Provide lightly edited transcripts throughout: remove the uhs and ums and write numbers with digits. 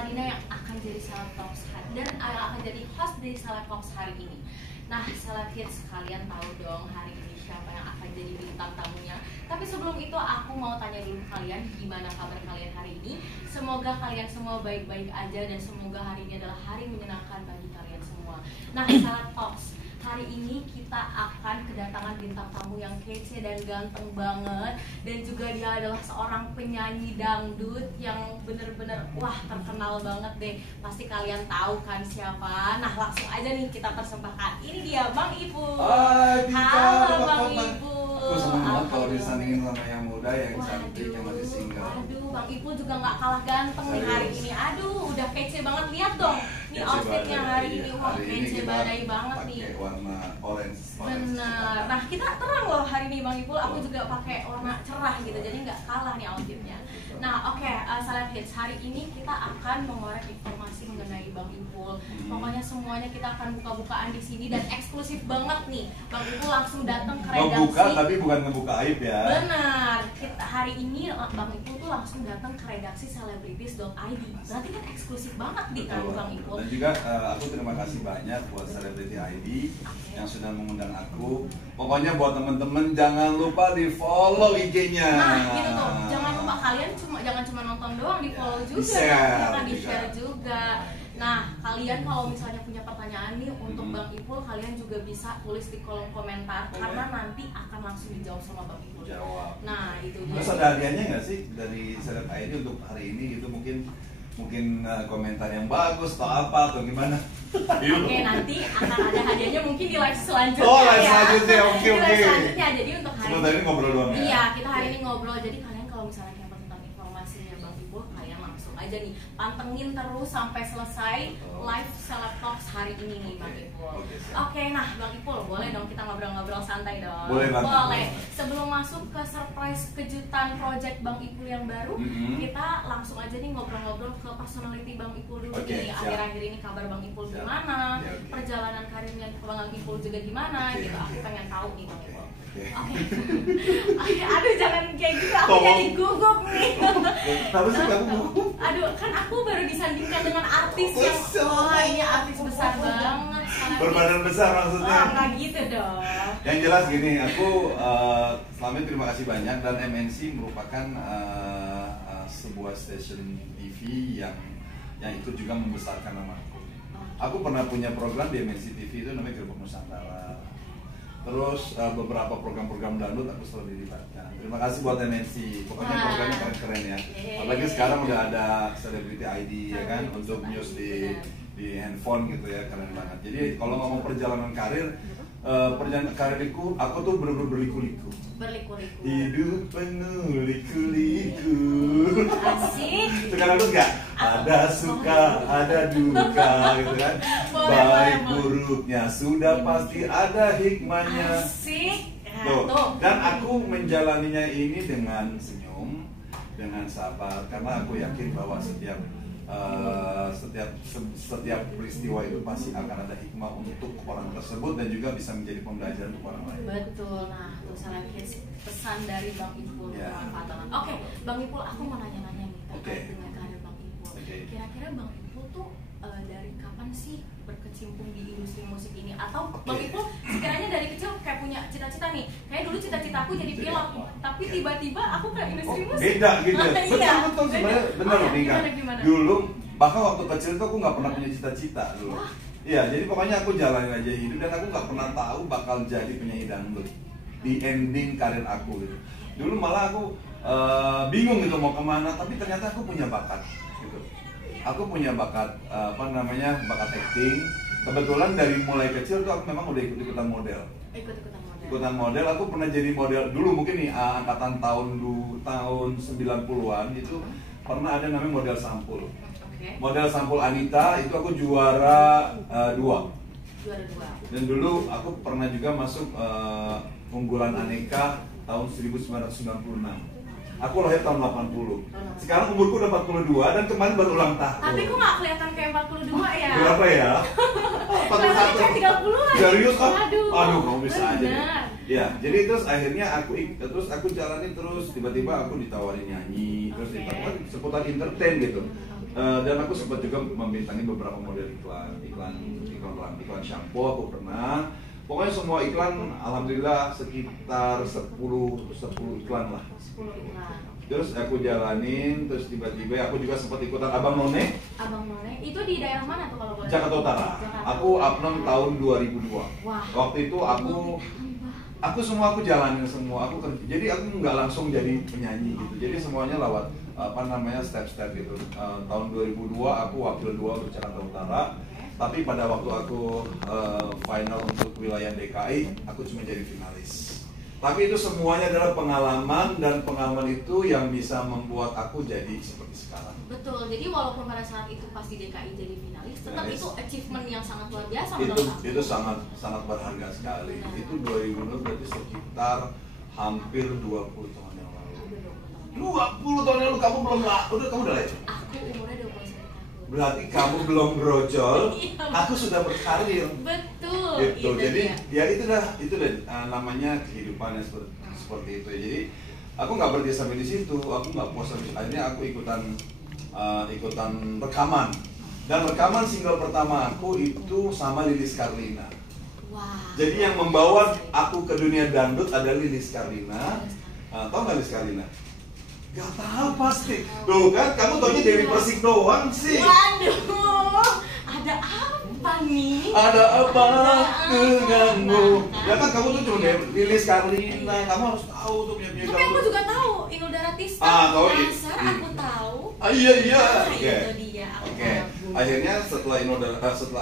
Salina yang akan jadi Celeb Talks dan akan jadi host dari Celeb Talks hari ini. Nah, Celeb Hits, kalian tahu dong hari ini siapa yang akan jadi bintang tamunya. Tapi sebelum itu aku mau tanya dulu kalian, gimana kabar kalian hari ini? Semoga kalian semua baik-baik aja dan semoga hari ini adalah hari menyenangkan bagi kalian semua. Nah, Celeb Talks, hari ini kita akan kedatangan bintang tamu yang kece dan ganteng banget. Dan juga dia adalah seorang penyanyi dangdut yang bener-bener wah terkenal banget deh. Pasti kalian tahu kan siapa. Nah, langsung aja nih kita persembahkan. Ini dia Bang Ipul. Halo Bang Ipul. Aku senang banget kalau disandingin sama yang muda, yang cantik, yang masih single. Aduh, Bang Ipul juga nggak kalah ganteng nih hari ini. Aduh, udah kece banget, lihat dong. Nih outfitnya hari ini, wah kece badai banget nih. Pakai warna orange. Bener. Nah, kita terang loh hari ini Bang Ipul. Aku juga pakai warna cerah gitu, jadi nggak kalah nih outfitnya. Nah, oke, Celeb Hits, hari ini kita akan mengorek informasi mengenai Bang Ipul. Pokoknya semuanya kita akan buka-bukaan di sini dan eksklusif banget nih. Bang Ipul langsung datang ke redaksi. Ngebuka tapi bukan ngebuka aib ya. Benar. Kita hari ini Bang Ipul tuh langsung datang ke redaksi celebrities.id. Berarti kan eksklusif banget nih kan Bang Ipul. Dan juga aku terima kasih banyak buat Celebrity ID yang sudah mengundang aku. Pokoknya buat temen-temen jangan lupa di follow IG-nya. Nah, gitu tuh. Jangan lupa kalian jangan cuma nonton doang, di follow juga, jangan di share juga. Nah, kalian kalau misalnya punya pertanyaan nih untuk Bang Ipul, kalian juga bisa tulis di kolom komentar karena nanti akan langsung dijawab sama Bang Ipul. Jawab. Nah, itu dia. Terus ada hadiahnya nggak sih dari Celeb ID untuk hari ini gitu, mungkin komentar yang bagus atau apa atau gimana? Oke, nanti akan ada hadiahnya mungkin di live selanjutnya. Oh, live ya. selanjutnya, oke. Di live selanjutnya, jadi untuk hari Sebentar ini ngobrol doang ya? Iya, kita hari ini ngobrol. Jadi kalian kalau misalnya kepo tentang informasinya Bang Ipul, kalian langsung aja nih pantengin terus sampai selesai live Celeb Talks hari ini nih Bang Ipul. Oke, nah Bang Ipul, boleh dong kita ngobrol-ngobrol santai dong? Boleh Bang. Boleh. Sebelum masuk ke surprise kejutan project Bang Ipul yang baru, kita langsung aja nih ngobrol-ngobrol ke personality Bang Ipul dulu nih. Akhir-akhir ini kabar Bang Ipul gimana? Perjalanan karirnya Bang Ipul juga gimana? Gitu, aku pengen tahu nih Bang Ipul. Oke. Aduh, jangan kayak gitu, aku jadi gugup nih. Tapi sih kamu gugup? Aduh, kan aku baru disandingkan dengan artis yang wah ini artis besar banget. Berbadan besar maksudnya? Oh, nggak gitu dong. Yang jelas gini, aku selama ini terima kasih banyak, dan MNC merupakan sebuah stasiun TV yang ikut juga membesarkan nama aku. Aku pernah punya program di MNC TV itu namanya Gerbong Nusantara. Terus beberapa program-program dangdut aku selalu dilibatkan. Terima kasih buat MNC, pokoknya programnya keren-keren ya. Apalagi sekarang udah ada Celebrity ID ya kan, untuk news di handphone gitu ya, keren banget. Jadi kalau ngomong perjalanan karir, perjalanan karirku, aku tuh bener-bener berliku-liku. Hidup penuh liku-liku. Asik. Suka lagu nggak? Ada suka, ada duka gitu kan. Baik buruknya sudah pasti ada hikmahnya. Asik. Tuh. Dan aku menjalaninya ini dengan senyum, dengan sabar, karena aku yakin bahwa setiap peristiwa itu pasti akan ada hikmah untuk orang tersebut dan juga bisa menjadi pembelajaran untuk orang lain. Betul. Nah, tuh Celeb Hits, pesan dari Bang Ipul bermanfaat banget. Oke, Bang Ipul, aku mau nanya-nanya nih terkait dengan karir Bang Ipul. Kira-kira Bang Ipul tuh dari kapan sih berkecimpung di industri musik ini? Atau Bang Ipul sekiranya dari kecil kayak punya cita-cita nih, kayak dulu cita-cita aku jadi pilot, tapi tiba-tiba aku ke industri musik. Beda gitu. Betul sebenarnya benar nih kan. Dulu bahkan waktu kecil tuh aku nggak pernah punya cita-cita dulu. Iya, jadi pokoknya aku jalanin aja hidup dan aku nggak pernah tahu bakal jadi penyanyi dangdut di ending karir aku gitu. Dulu malah aku bingung gitu mau kemana, tapi ternyata aku punya bakat gitu. Aku punya bakat bakat acting. Kebetulan dari mulai kecil tuh aku memang udah ikutan model. Ikutan model, aku pernah jadi model dulu mungkin nih angkatan tahun 90-an itu pernah ada namanya model sampul. Model sampul Anita itu aku juara 2. Dan dulu aku pernah juga masuk unggulan Aneka tahun 1996. Aku lahir tahun 80. Sekarang umurku udah 42 dan kemarin baru ulang tahun. Tapi kok nggak kelihatan kayak 42 ya? Berapa ya? 41. Kayak 30-an. Serius kok? Aduh, kamu bisa aja. Ya, jadi terus akhirnya aku jalani terus, tiba-tiba aku ditawarin nyanyi, terus ditawarin seputar entertain gitu. Dan aku sempat juga membintangi beberapa model iklan shampoo aku pernah. Pokoknya semua iklan, alhamdulillah sekitar 10 iklan lah. 10 iklan. Terus aku jalanin, terus tiba-tiba aku juga sempat ikutan Abang None. Abang None, itu di daerah mana tuh kalau boleh? Jakarta Utara. Aku Apnom tahun 2002. Wah. Waktu itu aku semua aku jalanin semua. Aku kerja. Jadi aku nggak langsung jadi penyanyi gitu. Jadi semuanya lewat step-step gitu. Tahun 2002 aku wakil 2 untuk Jakarta Utara. Tapi pada waktu aku final untuk wilayah DKI, aku cuma jadi finalis. Tapi itu semuanya adalah pengalaman, dan pengalaman itu yang bisa membuat aku jadi seperti sekarang. Betul, jadi walaupun pada saat itu pas di DKI jadi finalis, tetap itu achievement yang sangat luar biasa. Itu sangat berharga sekali. Itu 2000 berarti sekitar hampir 20 tahun yang lalu. 20 tahun yang lalu kamu belum lah, kamu udah lahir? Aku umurnya 21 tahun. Berarti kamu belum brojol, aku sudah berkarir. Betul. Gitu. Jadi ya itu dah namanya kehidupan yang seperti itu. Jadi aku nggak berhenti sampai di situ, aku nggak puas sampai akhirnya aku ikutan rekaman. Dan rekaman single pertama aku itu sama Lilis Karlina. Wow. Jadi yang membawa aku ke dunia dangdut adalah Lilis Karlina. Tahu nggak Lilis Karlina? Gak tahu pasti. Tuh kan, kamu taunya Dewi Persik doang sih. Waduh, ada apa nih? Ada apa denganmu? Ya kan kamu tuh cuma Lilis Karlina, kamu harus tahu tuh punya. Tapi aku juga tahu Inul Daratista. Tahu. Dasar aku tahu. Iya. Oke. Itu dia. Oke. Akhirnya setelah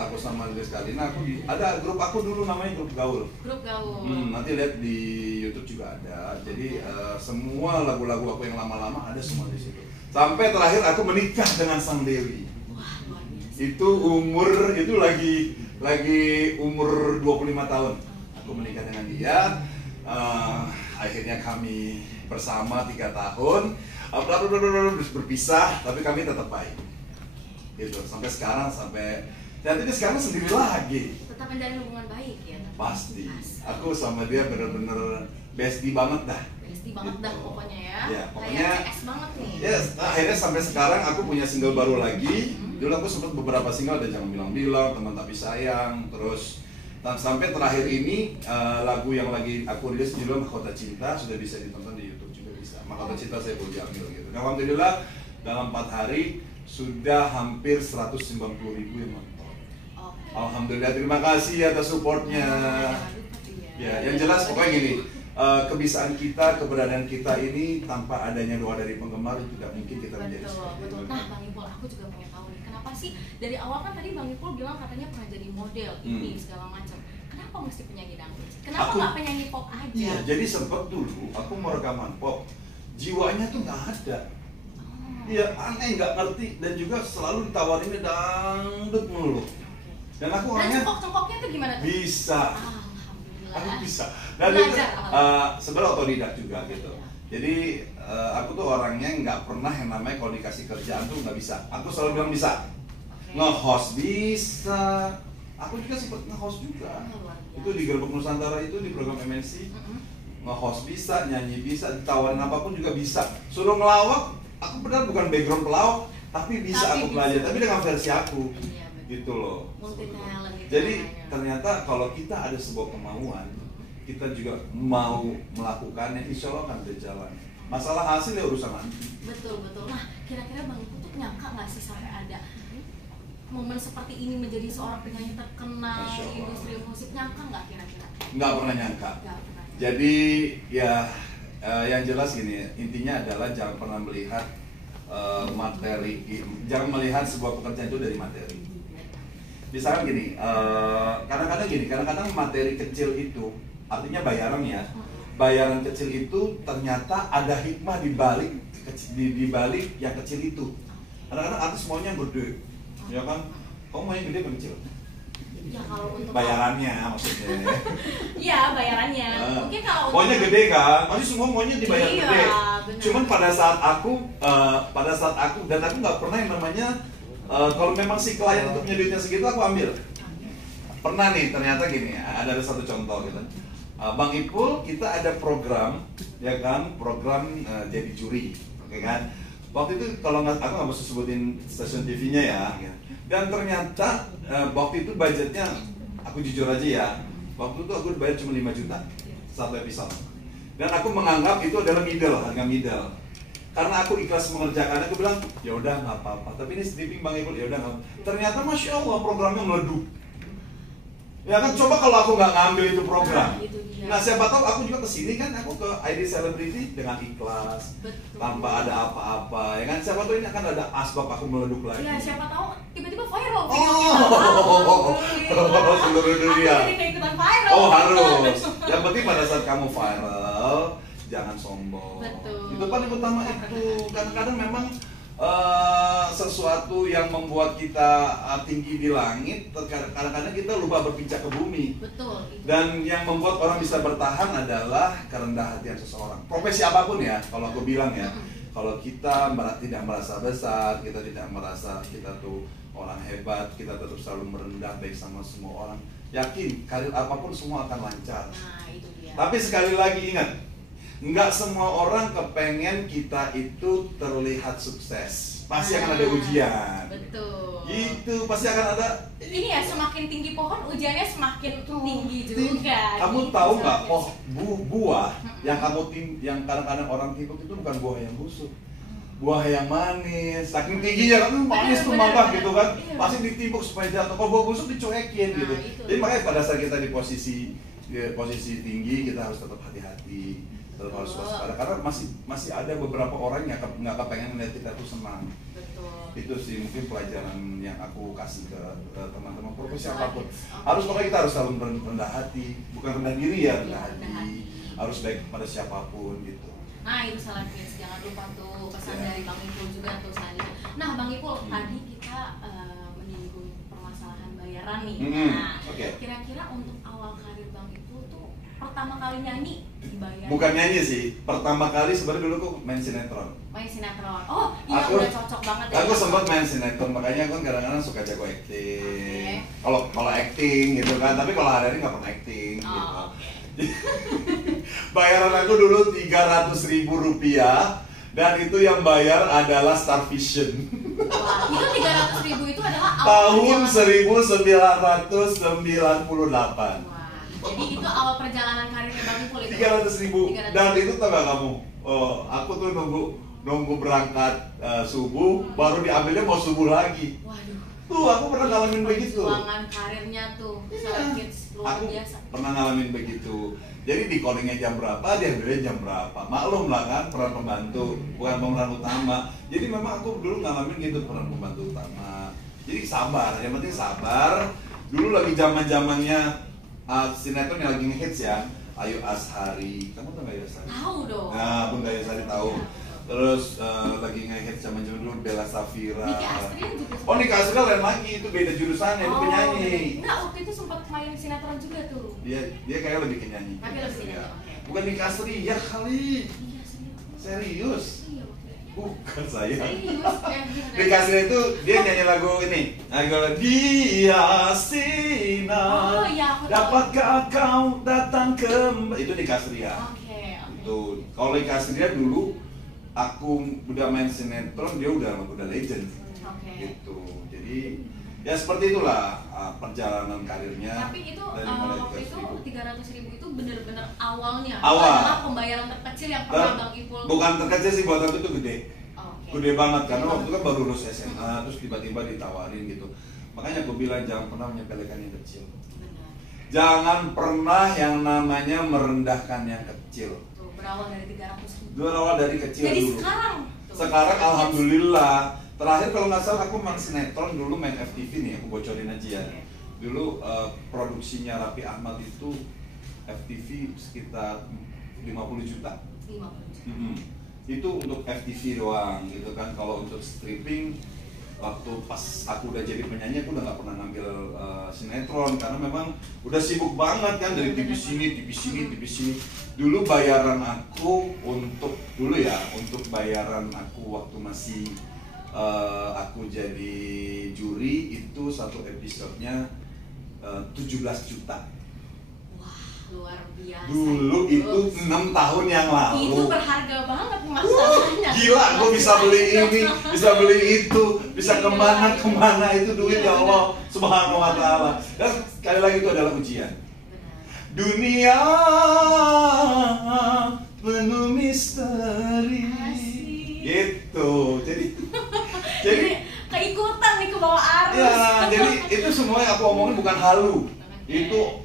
aku sama Lilis Karlina, ada grup aku dulu namanya Grup Gaul. Grup Gaul. Nanti lihat di YouTube juga ada. Jadi semua lagu-lagu aku yang lama-lama ada semua di situ. Sampai terakhir aku menikah dengan Sang Dewi. Wah, luar biasa. Itu lagi umur 25 tahun. Aku menikah dengan dia. Akhirnya kami bersama 3 tahun. Berpisah, tapi kami tetap baik. Gitu, sampai sekarang, dan ini sekarang sendiri lagi. Tetap menjalin hubungan baik ya? Pasti. Aku sama dia bener-bener bestie banget dah. Bestie banget dah pokoknya ya. Ya, pokoknya kayak CS banget nih. Yes, akhirnya sampai sekarang aku punya single baru lagi. Dulu aku sempat beberapa single, ada Jangan Bilang-Bilang, Teman Tapi Sayang, terus sampai terakhir ini lagu yang lagi aku rilis judulnya Mahkota Cinta, sudah bisa ditonton di YouTube juga bisa. Mahkota Cinta saya boleh ambil gitu. Nah, alhamdulillah dalam 4 hari sudah hampir 190.000 yang nonton. Alhamdulillah, terima kasih atas supportnya. Ya, yang jelas pokoknya gini, kebiasaan kita, keberadaan kita ini tanpa adanya doa dari penggemar tidak mungkin kita menjadi seperti itu. Nah, Bang Ipul, aku juga pengen tahu nih, kenapa sih dari awal kan tadi Bang Ipul bilang katanya pernah jadi model, ini segala macam. Kenapa mesti penyanyi dangdut? Kenapa nggak penyanyi pop aja? Iya, jadi sempat dulu aku mau rekaman pop, jiwanya tuh nggak ada. Iya, aneh, nggak ngerti, dan juga selalu ditawarinnya dangdut mulu. Dan aku orangnya cengkok-cengkoknya tuh gimana tuh? Bisa. Alhamdulillah. Aku bisa. Dan itu sebenarnya otodidak juga gitu. Jadi aku tuh orangnya nggak pernah yang namanya kalau dikasih kerjaan tuh nggak bisa. Aku selalu bilang bisa. Nge-host bisa. Aku juga sempat nge-host juga. Itu di Gerbek Nusantara itu di program MNC. Nge-host bisa, nyanyi bisa, ditawarin apapun juga bisa. Suruh ngelawak, aku benar bukan background pelawak, tapi bisa aku belajar, tapi dengan versi aku. Gitu loh. Jadi ternyata kalau kita ada sebuah kemauan, kita juga mau melakukannya, insya Allah akan berjalan. Masalah hasil ya urusan nanti. Betul. Nah, kira-kira Bang Ipul tuh nyangka nggak sih sampai ada momen seperti ini menjadi seorang penyanyi terkenal di industri musik? Nyangka nggak kira-kira? Nggak pernah nyangka. Jadi ya yang jelas gini, intinya adalah jangan pernah melihat materi, jangan melihat sebuah pekerjaan itu dari materi. Misalkan gini, kadang-kadang materi kecil itu, artinya bayaran ya, bayaran kecil itu ternyata ada hikmah di balik yang kecil itu. Kadang-kadang artis maunya gede, ya kan? Kamu maunya gede atau kecil? Ya kalau untuk bayarannya maksudnya. Iya, bayarannya. Mungkin kalau maunya gede kan? Pasti semua maunya dibayar iya, gede. Bener. Cuman pada saat aku dan aku nggak pernah yang namanya kalau memang si klien untuk punya duitnya segitu aku ambil. Pernah nih, ternyata gini, ada satu contoh gitu. Bang Ipul, kita ada program, ya kan? Program jadi juri, oke kan? Waktu itu kalau nggak, aku nggak bisa sebutin stasiun TV-nya ya. Dan ternyata waktu itu budgetnya, aku jujur aja ya, waktu itu aku bayar cuma 5 juta satu episode. Dan aku menganggap itu adalah harga middle. Karena aku ikhlas mengerjakan, aku bilang ya udah nggak apa-apa. Tapi ini stripping Bang Ipul, ya udah nggak. Ternyata masya Allah programnya meleduk. Ya kan, coba kalau aku nggak ngambil itu program. Nah, siapa tahu aku juga kesini kan, aku ke ID Celebrity dengan ikhlas. Betul. Tanpa ada apa-apa, ya kan? Siapa tahu ini akan ada asbab aku meleduk lagi. Ya, siapa tahu tiba-tiba viral. Seluruh dunia. Aku jadi ikutan viral. Oh, harus. Yang penting pada saat kamu viral, jangan sombong. Betul. Itu paling utama itu. Kadang-kadang memang sesuatu yang membuat kita tinggi di langit, kadang-kadang kita lupa berpijak ke bumi. Betul. Dan yang membuat orang bisa bertahan adalah kerendahan hati seseorang. Profesi apapun ya, kalau aku bilang ya, kalau kita tidak merasa besar, kita tidak merasa kita tuh orang hebat, kita tetap selalu merendah baik sama semua orang. Yakin karir apapun semua akan lancar. Nah, itu dia. Tapi sekali lagi ingat, nggak semua orang kepengen kita itu terlihat sukses. Pasti akan ada ujian. Betul. Itu pasti akan ada. Ini ya, semakin tinggi pohon ujiannya semakin tinggi juga. Kamu tahu nggak, buah yang yang kadang-kadang orang timbuk itu bukan buah yang busuk, buah yang manis. Saking tingginya kan manis tuh mangga gitu kan, pasti ditimbuk supaya jatuh. Kalau buah busuk dicuekin gitu. Jadi makanya pada saat kita di posisi tinggi, kita harus tetap hati-hati, tetap harus waspada, karena masih ada beberapa orang yang nggak kepengen melihat kita tuh senang. Betul. Itu sih mungkin pelajaran yang aku kasih ke teman-teman profesi apapun. Pokoknya kita harus selalu rendah hati, bukan rendah diri ya, rendah hati. Harus baik kepada siapapun gitu. Nah, itu salah guys, jangan lupa tuh pesan dari Bang Ipul juga tuh selanjutnya. Nah, Bang Ipul, tadi kita menyinggung permasalahan bayaran nih. Nah, kira-kira untuk awal karir Bang Ipul tuh pertama kali nyanyi dibayar? Bukan nyanyi sih, pertama kali sebenarnya dulu aku main sinetron. Main sinetron. Oh, iya, udah cocok banget ya. Aku sempat main sinetron, makanya aku kan kadang-kadang suka jago acting. Kalau acting gitu kan, tapi kalau hari-hari nggak pernah acting gitu. Bayaran aku dulu 300.000 rupiah, dan itu yang bayar adalah Star Vision. Wah, itu 300.000 itu adalah tahun 1998. Jadi itu awal perjalanan karirnya Bang Ipul itu. 300.000. Dan itu tau gak kamu? Aku tuh nunggu berangkat subuh, baru diambilnya mau subuh lagi. Waduh. Tuh aku pernah ngalamin begitu. Perjuangan karirnya tuh, luar biasa. Pernah ngalamin begitu. Jadi di callingnya jam berapa, diambilnya jam berapa. Maklum lah kan, peran pembantu, bukan pemeran utama. Jadi memang aku dulu ngalamin gitu, peran pembantu utama. Jadi sabar, yang penting sabar. Dulu lagi zaman-zamannya sinetron yang lagi ngehits ya, Ayu Azhari. Kamu tahu nggak Ayu Azhari? Tahu dong. Nah, Bunda Ayu Azhari tahu. Terus lagi ngehits zaman-zaman dulu Bella Safira. Nika Astria juga. Oh, Nika Astria lain lagi, itu beda jurusannya, itu penyanyi. Nah, waktu itu sempat main sinetron juga tuh. Dia kayak lebih ke nyanyi. Tapi lebih nyanyi. Bukan Nika Astria kali. Serius? Bukan saya. Nika Astria itu dia nyanyi lagu ini. Lagu Dia Sinar. Oh iya, dapatkah kau datang kembali? Itu Nika Astria. Oke. Itu. Kalau Nika Astria dulu aku udah main sinetron, dia udah legend. Gitu. Jadi ya seperti itulah perjalanan karirnya. Tapi itu waktu itu 300.000 itu benar-benar awalnya. Awal. Adalah pembayaran terkecil yang pernah Bang Ipul. Bukan terkecil sih, buat aku itu gede. Gede banget karena waktu itu kan baru lulus SMA, terus tiba-tiba ditawarin gitu. Makanya aku bilang jangan pernah menyepelekan yang kecil. Jangan pernah yang namanya merendahkan yang kecil. Berawal dari 300.000. Berawal dari kecil. Jadi dulu. Sekarang alhamdulillah. Terakhir kalau nggak salah aku main sinetron dulu, main FTV nih, aku bocorin aja ya. Dulu produksinya Raffi Ahmad itu FTV sekitar 50 juta. 50 juta. Itu untuk FTV doang gitu kan. Kalau untuk stripping, waktu pas aku udah jadi penyanyi aku udah nggak pernah ngambil sinetron karena memang udah sibuk banget kan, dari TV sini. Dulu bayaran aku untuk bayaran aku waktu masih aku jadi juri itu satu episodenya 17 juta. Wah, luar biasa. Dulu itu 6 tahun yang lalu. Itu berharga banget, Mas. masalahnya. Gila, gue bisa beli ini, bisa beli itu, bisa kemana itu duit ya Allah Subhanahu wa Ta'ala. Dan sekali lagi itu adalah ujian. Dunia penuh misteri. Gitu. Jadi keikutan nih ke bawah arus. Ya, jadi itu semua yang aku omongin bukan halu. Itu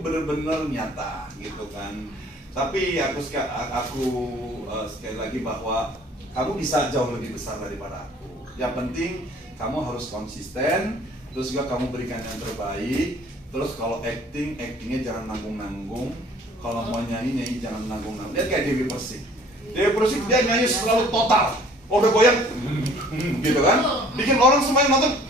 benar-benar nyata gitu kan. Tapi aku sekali lagi bahwa kamu bisa jauh lebih besar daripada aku. Yang penting kamu harus konsisten, terus juga kamu berikan yang terbaik. Terus kalau actingnya jangan nanggung-nanggung. Kalau mau nyanyi jangan nanggung-nanggung. Dia kayak Dewi Persik. Dewi Persik dia nyanyi selalu total. Oh, udah goyang, gitu kan? Bikin orang semuanya nonton,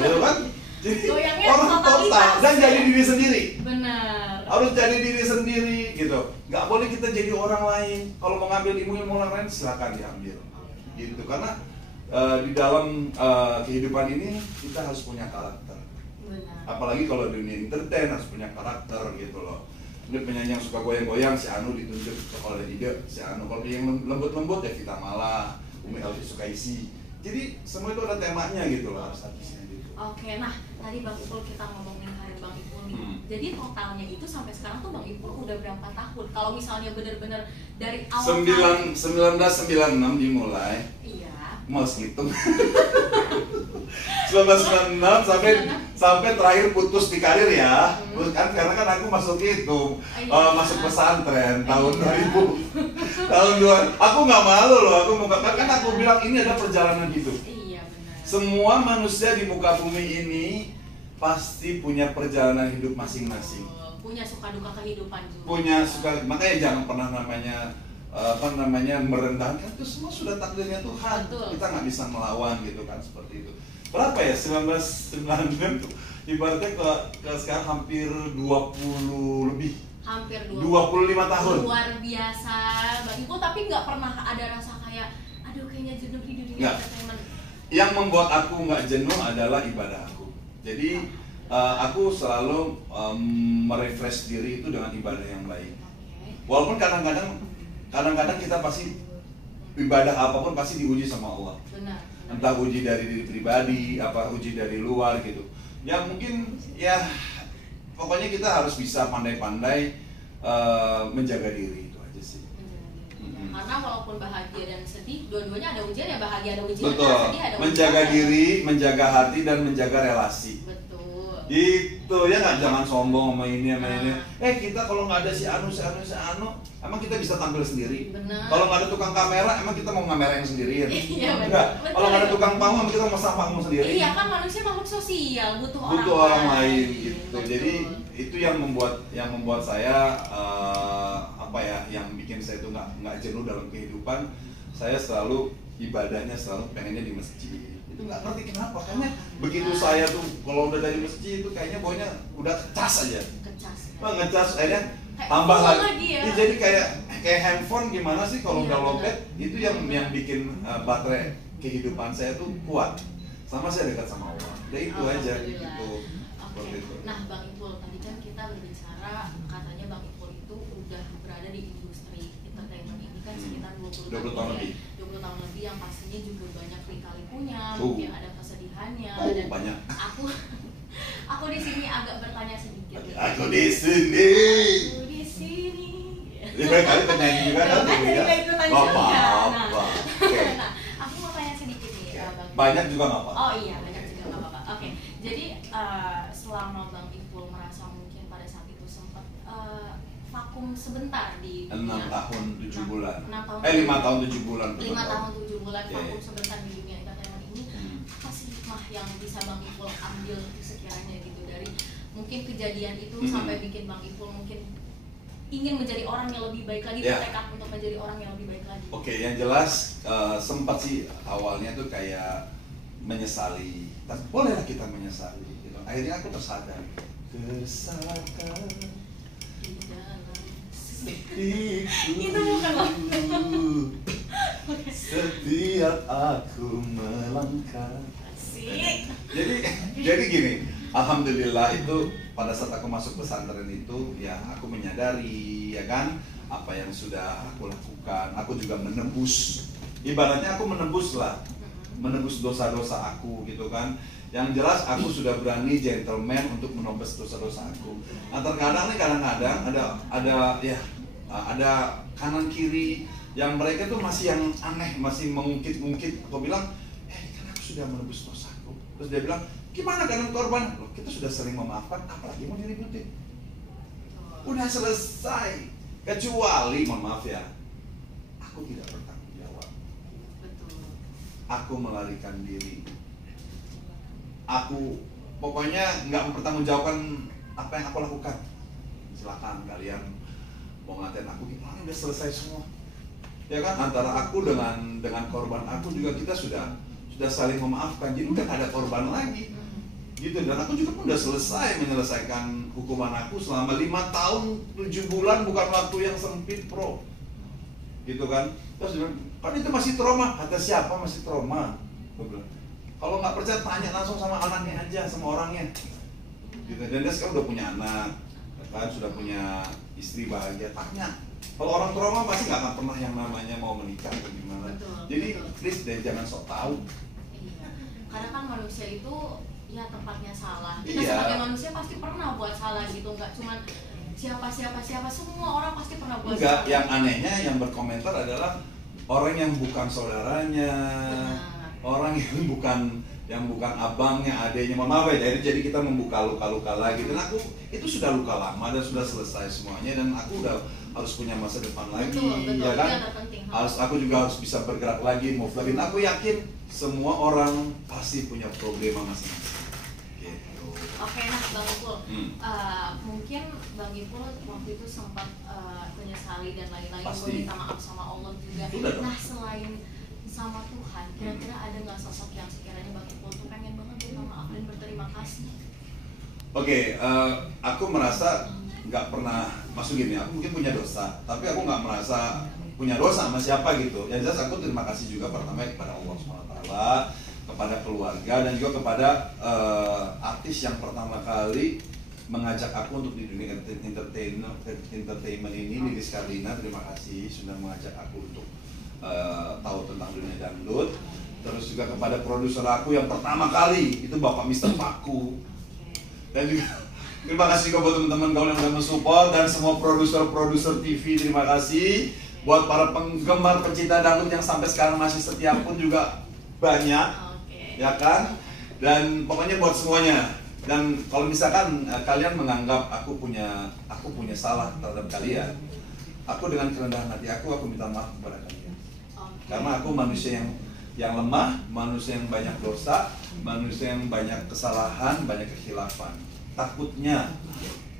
gitu kan? Jadi orang total dan jadi diri sendiri. Benar. Harus jadi diri sendiri, gitu. Nggak boleh kita jadi orang lain. Kalau mau ngambil ilmu orang lain, silakan diambil, gitu. Karena di dalam kehidupan ini kita harus punya karakter. Benar. Apalagi kalau dunia entertain harus punya karakter, gitu loh. Ini penyanyi yang suka goyang-goyang, si Anu ditunjuk oleh Ide, si Anu. Kalau yang lembut-lembut ya Vita Mala, Umi Elvi Sukaisi. Jadi semua itu ada temanya gitu loh, harus artisnya gitu. Oke, nah tadi Bang Ipul kita ngomongin karir Bang Ipul nih. Jadi totalnya itu sampai sekarang tuh Bang Ipul udah berapa tahun? Kalau misalnya bener-bener dari awal 1996 dimulai. Iya. Mau ngitung. 1996 sampai terakhir putus di karir ya. Kan karena kan aku masuk itu, masuk pesantren tahun 2000. Tahun 2. Aku nggak malu loh, aku kan aku bilang ini ada perjalanan hidup. Iya benar. Semua manusia di muka bumi ini pasti punya perjalanan hidup masing-masing. Punya suka duka kehidupan juga. Punya suka, makanya jangan pernah merendahkan, itu semua sudah takdirnya Tuhan. Betul. Kita nggak bisa melawan gitu kan, seperti itu. Berapa ya 1996 tuh ibaratnya ke sekarang hampir 20 lebih. Hampir 25 tahun. Luar biasa Bang Ipul, tapi nggak pernah ada rasa kayak aduh kayaknya jenuh di dunia entertainment. Yang membuat aku nggak jenuh adalah ibadah aku. Jadi aku selalu merefresh diri itu dengan ibadah yang baik. Walaupun kadang-kadang kita pasti ibadah apapun pasti diuji sama Allah. Benar. Entah uji dari diri pribadi, uji dari luar gitu. Ya mungkin ya pokoknya kita harus bisa pandai-pandai menjaga diri, itu aja sih. Karena walaupun bahagia dan sedih, dua-duanya ada ujian ya, bahagia ada ujian, betul. sedih ada ujian. Menjaga diri, menjaga hati dan menjaga relasi. Betul. Itu ya nggak, jangan sombong sama ini sama ini. Kita kalau nggak ada si Anu, emang kita bisa tampil sendiri. Benar. Kalau nggak ada tukang kamera, emang kita mau ngamerain sendirian. Iya benar. Kalau nggak ada tukang panggung, kita mau pasang panggung sendiri. Iya kan, manusia makhluk sosial, butuh orang lain gitu. Betul. Jadi itu yang membuat saya yang bikin saya itu nggak jenuh dalam kehidupan. Saya selalu ibadahnya selalu pengennya di masjid. Itu nggak ngerti kenapa, karena begitu saya tuh kalau udah dari masjid itu kayaknya baunya udah kecas aja. Ngecas akhirnya tambah lagi ya. Jadi kayak handphone gimana sih kalau udah lowbat, itu yang bikin baterai kehidupan saya tuh kuat. Sama saya dekat sama Allah. Ya itu aja gitu. Oke. Nah Bang Ipul, tadi kan kita berbicara katanya Bang Ipul itu udah berada di industri entertainment ini kan sekitar 20 tahun lebih. 20 tahun lebih, yang pastinya juga banyak lika-likunya, mungkin ada kesedihannya dan banyak. Aku di sini agak bertanya sedikit. Aku di sini. Kali penyanyi juga kan? Nah, aku mau tanya sedikit nih, Bang. Banyak juga nggak apa-apa. Oh iya, banyak juga nggak apa-apa. Oke, jadi selama Bang Ipul merasa mungkin pada saat itu sempat vakum sebentar di 6 tahun 7 bulan. 5 tahun 7 bulan. 5 tahun 7 bulan vakum sebentar di dunia entertainment ini. Apa sih hikmah yang bisa Bang Ipul ambil sekiranya gitu dari mungkin kejadian itu sampai bikin Bang Ipul mungkin ingin menjadi orang yang lebih baik lagi, bertekad untuk menjadi orang yang lebih baik lagi. Oke, yang jelas sempat sih awalnya tuh kayak menyesali. Tapi bolehlah kita menyesali. Gitu. Akhirnya aku tersadar. Kesadaran itu bukan lagu. Setiap aku melangkah. Asik. Jadi gini, alhamdulillah itu pada saat aku masuk pesantren itu ya aku menyadari ya kan apa yang sudah aku lakukan. Aku juga menebus, ibaratnya aku menebus dosa-dosa aku gitu kan. Yang jelas aku sudah berani gentleman untuk menebus dosa-dosa aku. Nah terkadang nih kadang-kadang ada kanan kiri yang mereka tuh masih yang aneh, masih mengungkit-ungkit. Aku bilang, kan aku sudah menebus dosaku. Terus dia bilang, gimana dengan korban? Loh, kita sudah sering memaafkan, apalagi mau diributin? Udah selesai. Kecuali, mohon maaf ya, aku tidak bertanggung jawab. Aku melarikan diri. Aku pokoknya nggak mempertanggungjawabkan apa yang aku lakukan. Silakan kalian mau ngatain aku gimana, udah selesai semua. Ya kan, antara aku dengan korban aku juga kita sudah saling memaafkan. Jadi udah gak ada korban lagi. Gitu, dan aku juga pun udah selesai menyelesaikan hukuman aku selama 5 tahun 7 bulan, bukan waktu yang sempit, bro. Gitu kan. Terus dia bilang, kan itu masih trauma. Kata siapa masih trauma? Kalau nggak percaya tanya langsung sama anaknya aja, sama orangnya. Gitu. Dan dia sekarang udah punya anak, kan sudah punya istri bahagia. Tanya. Kalau orang trauma pasti nggak akan pernah yang namanya mau menikah atau gimana. Jadi please deh jangan sok tahu. Iya. Karena kan manusia itu ya tempatnya salah. Kita sebagai manusia pasti pernah buat salah gitu, nggak cuma siapa, semua orang pasti pernah buat salah. Yang anehnya yang berkomentar adalah orang yang bukan saudaranya, orang yang bukan abangnya, adanya. Mohon maaf ya, jadi kita membuka luka-luka lagi. Dan aku itu sudah luka lama dan sudah selesai semuanya, dan aku udah harus punya masa depan lagi, betul, ya kan? Aku juga harus bisa bergerak lagi, move lagi. Dan aku yakin semua orang pasti punya problema masing-masing. Gitu. Oke, nah Bang Ipul, mungkin Bang Ipul waktu itu sempat menyesali dan lain-lain, minta maaf sama Allah juga. Nah selain sama Tuhan, kira-kira ada nggak sosok yang sekiranya Bang Ipul tuh pengen banget minta maaf dan berterima kasih? Oke, aku merasa nggak pernah masuk gini. Aku mungkin punya dosa, tapi aku nggak merasa punya dosa sama siapa gitu. Yang jelas aku terima kasih juga pertama kepada Allah SWT, kepada keluarga, dan juga kepada artis yang pertama kali mengajak aku untuk di dunia entertainment ini, Lilis Karlina. Terima kasih sudah mengajak aku untuk tahu tentang dunia dangdut. Terus juga kepada produser aku yang pertama kali itu Bapak Mr. Paku. Dan juga terima kasih juga buat teman-teman kawan yang sudah mensupport, dan semua produser TV. Terima kasih buat para penggemar pecinta dangdut yang sampai sekarang masih setia pun juga banyak, ya kan? Dan pokoknya buat semuanya. Dan kalau misalkan kalian menganggap aku punya salah terhadap kalian, aku dengan kerendahan hati aku minta maaf kepada kalian. Karena aku manusia yang lemah, manusia yang banyak dosa, manusia yang banyak kesalahan, banyak kekhilafan. Takutnya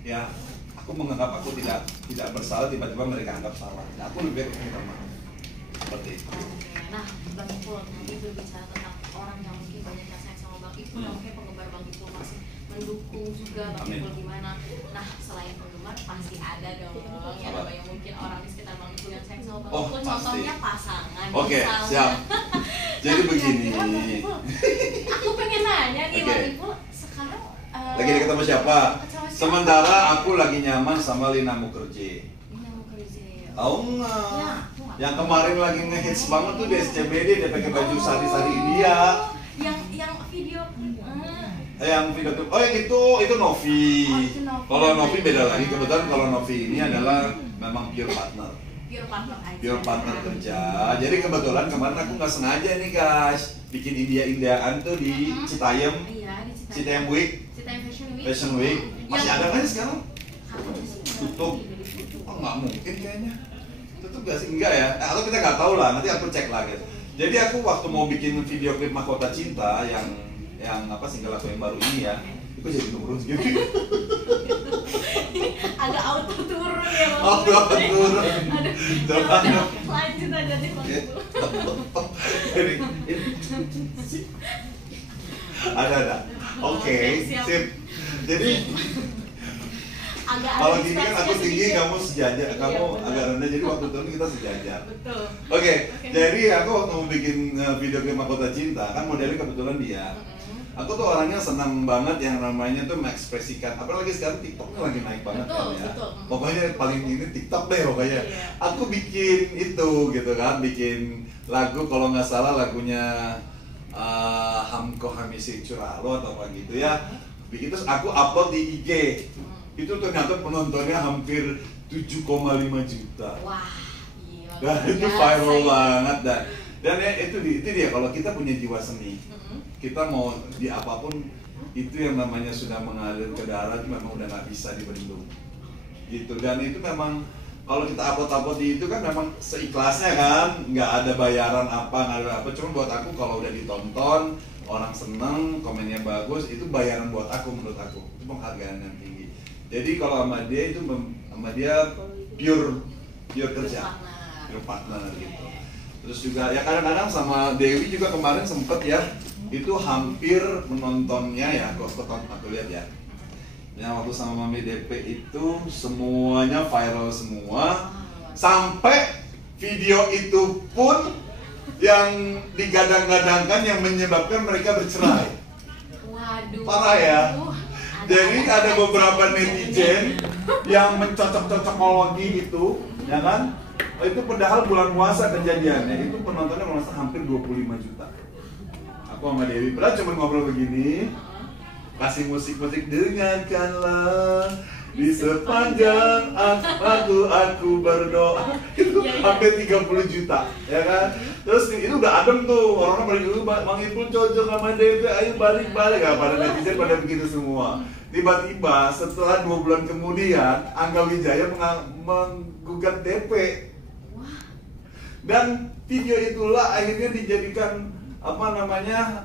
ya aku menganggap aku tidak bersalah, tiba-tiba mereka anggap salah. Nah, aku lebih baik minta maaf. Seperti itu. Nah, Bang Ipul tadi berbicara tentang orang yang mungkin banyak yang sayang sama Bang Ipul, mungkin penggemar Bang Ipul masih mendukung juga Bang Ipul gimana. Nah, selain penggemar pasti ada dong yang mungkin orang di sekitar Bang Ipul yang sayang sama Bang Ipul. Contohnya pasangan. Oke, siap. Jadi begini. Aku pengen nanya nih Bang Ipul, sekarang lagi deket sama siapa? Sementara aku lagi nyaman sama Lina Mukherjee. Tahu nggak? Ya, yang kemarin lagi ngehits banget tuh di SCBD, dia pakai baju sari-sari India. Yang video. Yang video tuh, yang itu Novi. Kalau Novi beda lagi, kebetulan kalau Novi ini adalah memang pure partner. Pure partner kerja. Jadi kebetulan kemarin aku nggak sengaja nih guys, bikin India-Indiaan tuh di Citayam. Citayam Week. Fashion Week. Masih ada nggak sekarang? Tutup. Oh, nggak mungkin kayaknya. Tutup gak sih? Enggak ya? Atau kita nggak tahu lah, nanti aku cek lagi. Jadi aku waktu mau bikin video klip Mahkota Cinta yang single aku yang baru ini ya, itu jadi turun gitu. Agak auto turun ya Bang. Auto turun. Coba lanjut aja nih Bang. Ada. Oke, sip. Jadi kalau gini kan aku tinggi, kamu sejajar, kamu agak rendah, jadi waktu turun kita sejajar. Betul. Oke, jadi aku waktu mau bikin video klip Mahkota Cinta, kan modelnya kebetulan dia. Aku tuh orangnya senang banget yang namanya tuh mengekspresikan, apalagi sekarang TikToknya lagi naik banget betul, kan ya. betul. Pokoknya paling ini TikTok deh pokoknya. Iya. Aku bikin itu gitu kan, bikin lagu kalau nggak salah lagunya Hamko Hamisi Curalo atau apa gitu ya. Begitu aku upload di IG. Itu ternyata penontonnya hampir 7,5 juta. Wah, gila. Dan itu viral banget dan ya itu dia kalau kita punya jiwa seni. Kita mau di apapun itu yang namanya sudah mengalir ke darah itu memang udah nggak bisa dibendung. Gitu dan itu memang kalau kita upload di itu kan memang seikhlasnya kan, nggak ada bayaran apa, nggak ada apa. Cuma buat aku kalau udah ditonton, orang seneng, komennya bagus, itu bayaran buat aku menurut aku. Itu penghargaan yang tinggi. Jadi kalau sama dia itu sama dia pure kerja, pure partner gitu. Terus juga ya kadang-kadang sama Dewi juga kemarin sempet ya, itu hampir menontonnya ya, aku lihat ya. Yang waktu sama Mami DP itu semuanya viral semua, sampai video itu pun yang digadang-gadangkan yang menyebabkan mereka bercerai. Waduh. Parah ya. Jadi ada beberapa netizen yang mencocok-cocokologi gitu, ya kan? Itu padahal bulan puasa kejadiannya, itu penontonnya kalau nggak salah hampir 25 juta. Aku sama Dewi pernah cuma ngobrol begini, kasih musik-musik, dengarkanlah di sepanjang aku berdoa. Itu hampir 30 juta, ya kan? Terus itu udah adem tuh, orang-orang pada dulu Bang Ipul cocok sama DP, ayo balik-balik, ya pada netizen pada begitu semua. Tiba-tiba setelah 2 bulan kemudian Angga Wijaya menggugat DP. Dan video itulah akhirnya dijadikan apa namanya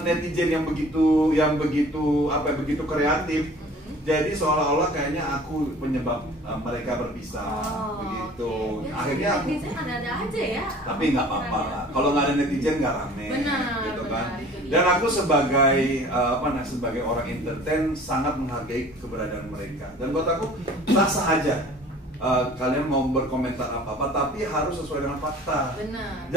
netizen yang begitu begitu kreatif. Jadi seolah-olah kayaknya aku penyebab mereka berpisah begitu. Ya, akhirnya netizen ada aja ya. Tapi nggak apa-apa lah. Kalau nggak ada netizen nggak rame, gitu kan. Dan aku sebagai orang entertain sangat menghargai keberadaan mereka. Dan buat aku sah aja. Kalian mau berkomentar apa-apa, tapi harus sesuai dengan fakta. Benar.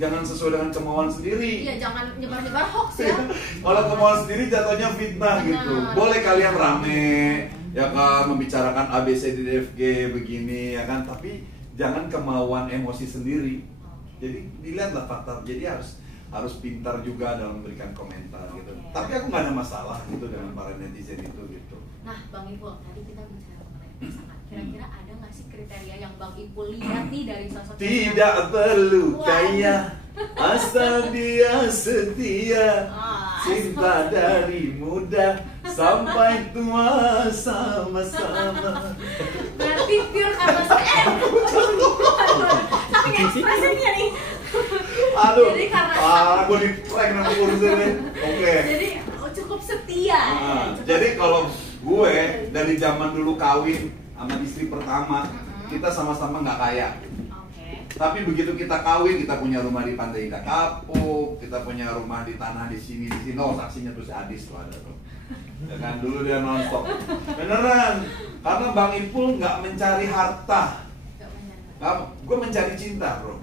Jangan sesuai dengan kemauan sendiri. Iya, jangan nyebar-nyebar hoax ya. Kalau kemauan sendiri jatuhnya fitnah gitu. Boleh kalian rame, ya kan, membicarakan ABCDFG begini, ya kan, tapi jangan kemauan emosi sendiri. Jadi dilihatlah fakta. Jadi harus pintar juga dalam memberikan komentar gitu. Tapi aku nggak ada masalah gitu dengan para netizen itu gitu. Nah, Bang Ipul, tadi kita bicara mengenai pasangan. Kira-kira ada nggak sih kriteria yang Bang Ipul lihat nih dari sosok? Tidak perlu kaya, asal dia setia, cinta dari muda sampai tua sama-sama. Berarti pure karena saking ekspresinya nih. Aduh, jadi karena gue di prank nama urusannya. Oke. Jadi cukup setia. Jadi kalau gue dari zaman dulu kawin sama istri pertama, kita sama-sama nggak kaya. Tapi begitu kita kawin, kita punya rumah di Pantai Indah Kapuk, kita punya rumah di tanah di sini. Oh, saksinya tuh si Adis tuh ada tuh. Ya kan, dulu dia nonstop. Beneran, karena Bang Ipul nggak mencari harta. Gue mencari cinta, bro.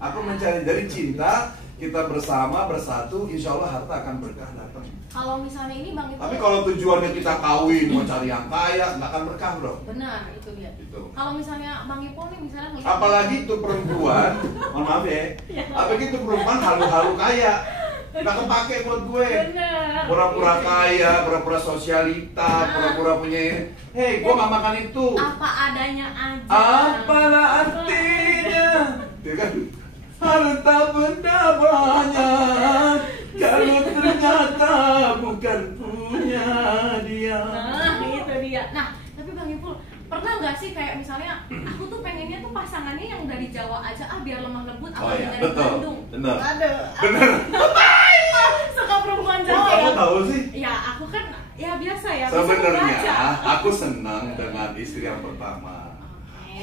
Aku mencari dari cinta, kita bersama, bersatu, insya Allah harta akan berkah datang. Kalau misalnya ini Bang Ipul. Tapi kalau tujuannya kita kawin, mau cari yang kaya, nggak akan berkah, bro. Benar, itu dia. Gitu. Kalau misalnya Bang Ipul nih misalnya ngeliat, Apalagi itu perempuan, mohon maaf ya, apalagi itu perempuan halu-halu kaya, nggak kepake buat gue. Benar. Pura-pura kaya, pura-pura sosialita, pura-pura punya, hei, gue nggak makan itu. Apa adanya aja. Apalah artinya? Ya kan? Harta benda banyak, kalau ternyata bukan punya dia. Nah, itu dia. Nah, tapi Bang Ipul, pernah nggak sih kayak misalnya aku tuh pengennya tuh pasangannya yang dari Jawa aja biar lemah lembut, atau dari Bandung? Bener. Aduh. Bener. Suka perempuan Jawa Kamu ya? tahu sih? Ya, aku kan ya biasa ya. bisa Sebenarnya membaca. aku senang dengan istri yang pertama.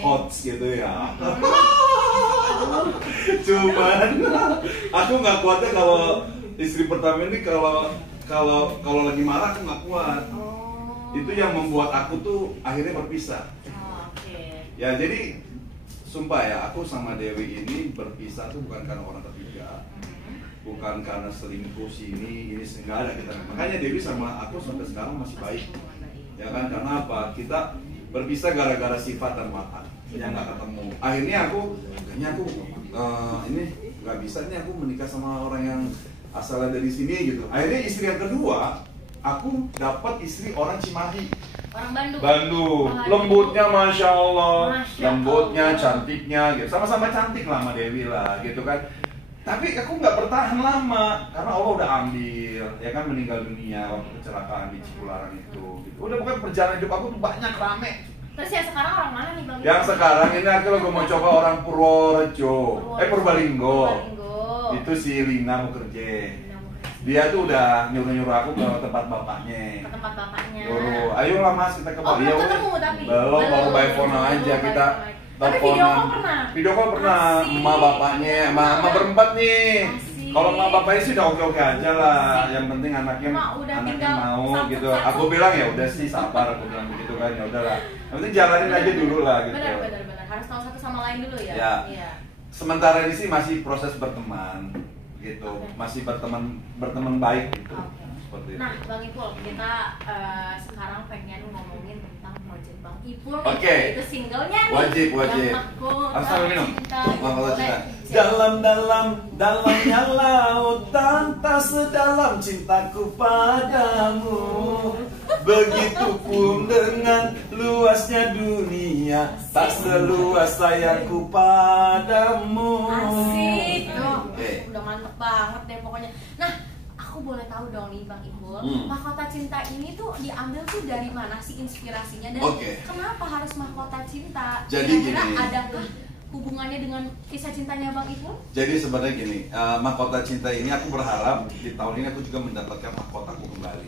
Hot gitu ya. Cuman aku nggak kuatnya kalau istri pertama ini kalau lagi marah aku nggak kuat. Itu yang membuat aku tuh akhirnya berpisah. Oke. Ya jadi sumpah ya, aku sama Dewi ini berpisah tuh bukan karena orang ketiga, bukan karena selingkuh sini, ini nggak ada kita. Makanya Dewi sama aku sampai sekarang masih baik, ya kan? Karena apa? Kita berpisah gara-gara sifat dan watak yang nggak ketemu. Akhirnya kayaknya aku ini nggak bisa nih aku menikah sama orang yang asalnya dari sini gitu. Akhirnya istri yang kedua, aku dapat istri orang Cimahi. Orang Bandung. Bandung. Lembutnya Masya Allah. Masya Lembutnya, Allah. cantiknya gitu. Sama-sama cantik lah sama Dewi lah gitu kan. Tapi aku nggak bertahan lama karena Allah udah ambil, ya kan, meninggal dunia waktu kecelakaan di Cipularang itu. Gitu. Udah pokoknya perjalanan hidup aku tuh banyak rame. Terus yang sekarang orang mana nih Bang? Yang sekarang ini aku mau coba orang Purworejo, Purbalinggo. Itu si Lina Mukerje. Dia tuh udah nyuruh-nyuruh aku ke tempat bapaknya. Ke tempat bapaknya. Nyuruh, ayolah Mas kita ke Bali. Belum ketemu tapi. Belum, baru by phone aja kita. Tapi video call pernah. Video call pernah, emak bapaknya, emak berempat nih. Kalau emak bapaknya sih udah oke-oke aja lah. Yang penting anaknya mau gitu. Aku bilang ya udah sih sabar, aku bilang begitu kan, ya udahlah. Yang penting jalanin aja dulu lah gitu. Benar. Harus tahu satu sama lain dulu ya. Ya. Iya. Sementara ini sih masih proses berteman gitu, masih berteman baik gitu. Seperti itu. Nah, Bang Ipul, kita sekarang pengen ngomongin tentang project Bang Ipul. Oke. Itu singlenya nih. Wajib. Asal minum. Mahkota Cinta. Dalamnya lautan tak sedalam cintaku padamu. Begitupun dengan luasnya dunia, tak seluas sayangku padamu. Asik. Udah mantep banget deh pokoknya. Nah, aku boleh tahu dong nih Bang Ipul, Mahkota Cinta ini tuh diambil tuh dari mana sih inspirasinya dan kenapa harus Mahkota Cinta? Jadi kira-kira gini, adakah hubungannya dengan kisah cintanya Bang Ipul? Jadi sebenarnya gini, Mahkota Cinta ini aku berharap di tahun ini aku juga mendapatkan mahkotaku kembali.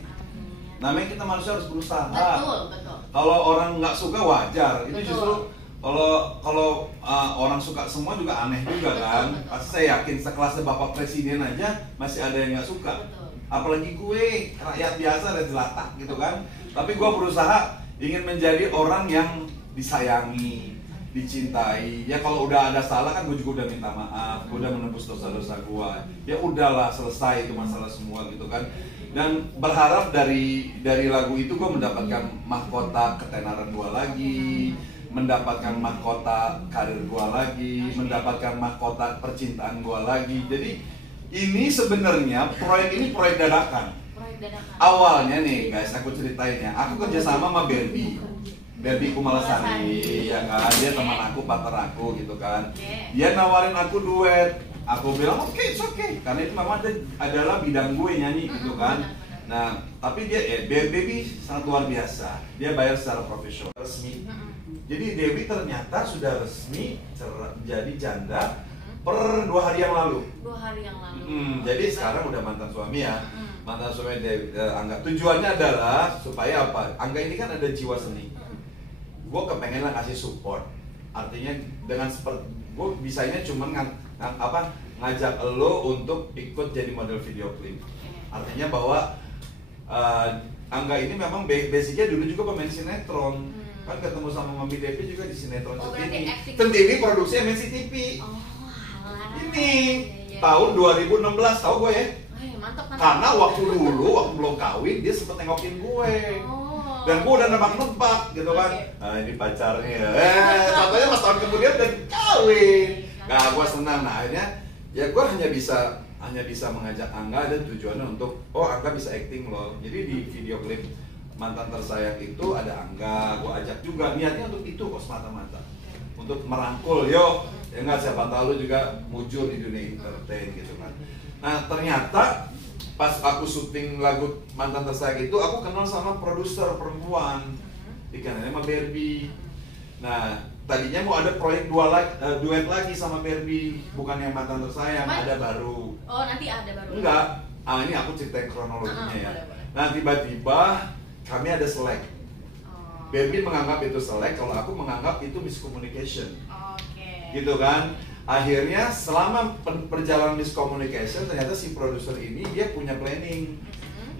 Namanya kita manusia harus berusaha. Betul. Kalau orang nggak suka wajar. Itu justru kalau orang suka semua juga aneh juga kan. Pasti saya yakin sekelasnya Bapak Presiden aja masih ada yang nggak suka. Apalagi gue rakyat biasa dan jelata gitu kan. Tapi gue berusaha ingin menjadi orang yang disayangi, dicintai. Ya kalau udah ada salah kan gue juga udah minta maaf, gue udah menebus dosa-dosa gue. Ya udahlah, selesai itu masalah semua gitu kan. Dan berharap dari lagu itu gue mendapatkan mahkota ketenaran gue lagi, mendapatkan mahkota karir gue lagi, mendapatkan mahkota percintaan gue lagi. Jadi ini sebenarnya proyek ini proyek dadakan. Awalnya nih guys, aku ceritain ya, aku kerjasama sama Barbie Kumalasari, ya kan, dia teman aku, partner aku gitu kan. Dia nawarin aku duet. Aku bilang oke, it's okay, karena itu memang adalah bidang gue nyanyi gitu kan. Nah, tapi dia Baby sangat luar biasa. Dia bayar secara profesional, resmi. Jadi Dewi ternyata sudah resmi jadi janda per 2 hari yang lalu. 2 hari yang lalu. Jadi sekarang udah mantan suami ya. Mantan suami Angga. Tujuannya adalah supaya apa? Angga ini kan ada jiwa seni. Gue kepengen lah kasih support. Artinya dengan seperti gue bisanya cuma ngajak lo untuk ikut jadi model video klip. Artinya bahwa Angga ini memang basicnya dulu juga pemain sinetron. Kan ketemu sama Mami Devi juga di sinetron Centini. Centini produksi MNC-TV. Ini tahun 2016, tahu gue ya? Mantap. Karena waktu belum kawin dia sempet nengokin gue. Dan gue udah nebak-nebak gitu kan. Nah ini pacarnya. Katanya mas tahun kemudian udah kawin. Nah gue senang. Nah akhirnya ya gue hanya bisa mengajak Angga dan tujuannya untuk Angga bisa acting loh. Jadi di video klip Mantan Tersayang itu ada Angga, gue ajak juga niatnya untuk itu kok semata-mata. Untuk merangkul, ya nggak, siapa tahu juga mujur di dunia entertain gitu kan. Nah ternyata pas aku syuting lagu Mantan Tersayang itu aku kenal sama produser perempuan, ikannya sama Barbie. Nah tadinya mau ada proyek duet lagi sama Barbie, bukan yang Mantan Tersayang, ada baru. Oh nanti ada baru? Enggak, ini aku ceritain kronologinya ya. Nah tiba-tiba kami ada selek. Barbie menganggap itu selek, kalau aku menganggap itu miscommunication. Gitu kan. Akhirnya selama perjalanan miscommunication ternyata si produser ini dia punya planning.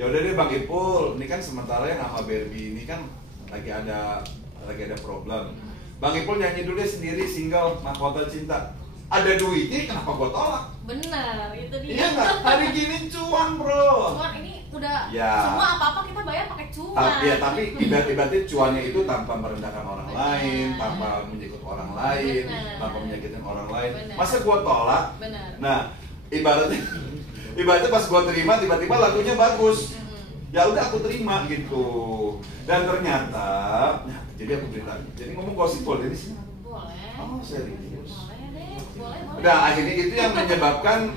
Ya udah deh Bang Ipul, ini kan sementara yang sama Barbie ini kan lagi ada problem. Bang Ipul nyanyi dulu deh sendiri single Mahkota Cinta. Ada duitnya, kenapa gua tolak? Bener, itu dia. Iya nggak? Hari gini cuan bro. Cuan ini udah Ya. semua apa-apa kita bayar pakai cuan. Tapi tiba-tiba cuannya itu tanpa merendahkan orang lain, tanpa menyikut orang lain, tanpa menyakitin orang lain. Masa gua tolak? Bener. Nah, ibaratnya pas gua terima tiba-tiba lagunya bagus. Ya udah aku terima gitu. Dan ternyata, nah, jadi aku cerita. Jadi ngomong gosip boleh di sini? Boleh. Oh, serius. Boleh deh, boleh. Udah akhirnya itu yang menyebabkan